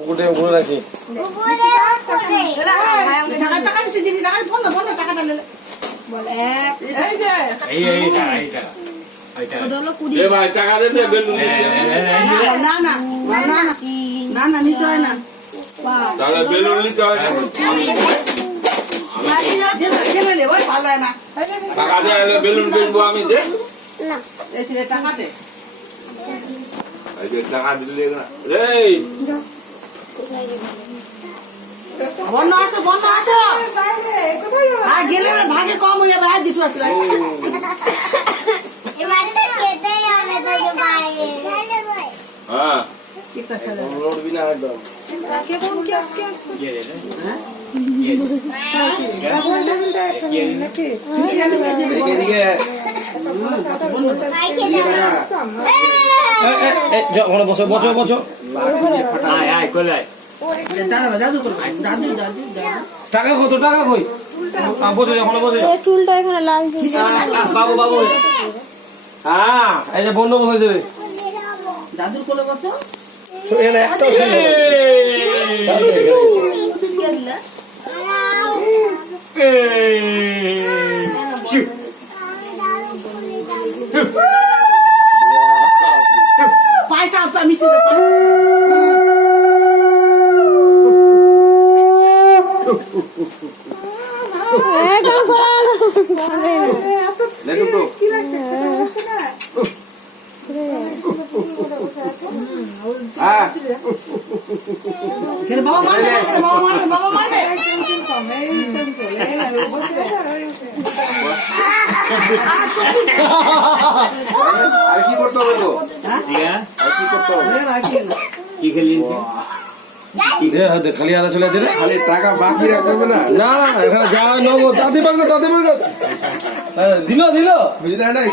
পুকুরে উপরে রাখছি টাকা দে বেলুন না নিতে হয় না তাহলে বেলুন নিতে হয় না ভালো হয় না টাকা দিয়ে বেলুন বেচবো আমি দে টাকা দে টাকা দিলে না এই বন্ধ আছে আর গেলে ভাগে কম হয়ে যাবে আর যেটু আসলে হ্যাঁ ঠিক আছে লড়বি না একদম ওখানে বসো বসো বসো দাদু করবে দাদু টাকা কত টাকা কই বসে ওখানে বসে চুলটা এখানে লাল বাবু বাবু হ্যাঁ এই যে বন্ধ বসে যাবে দাদুর কোলে বসো একটা পয়সা মিশে বাবা মানে আর কি করতে হবে তো আর কি করতে হবে কি খেলি খালি আদা চলে আছে রে খালি টাকা বাকি রাখতে হবে না না এখানে যা নগদ তাতে পারবে দিল বুঝলি না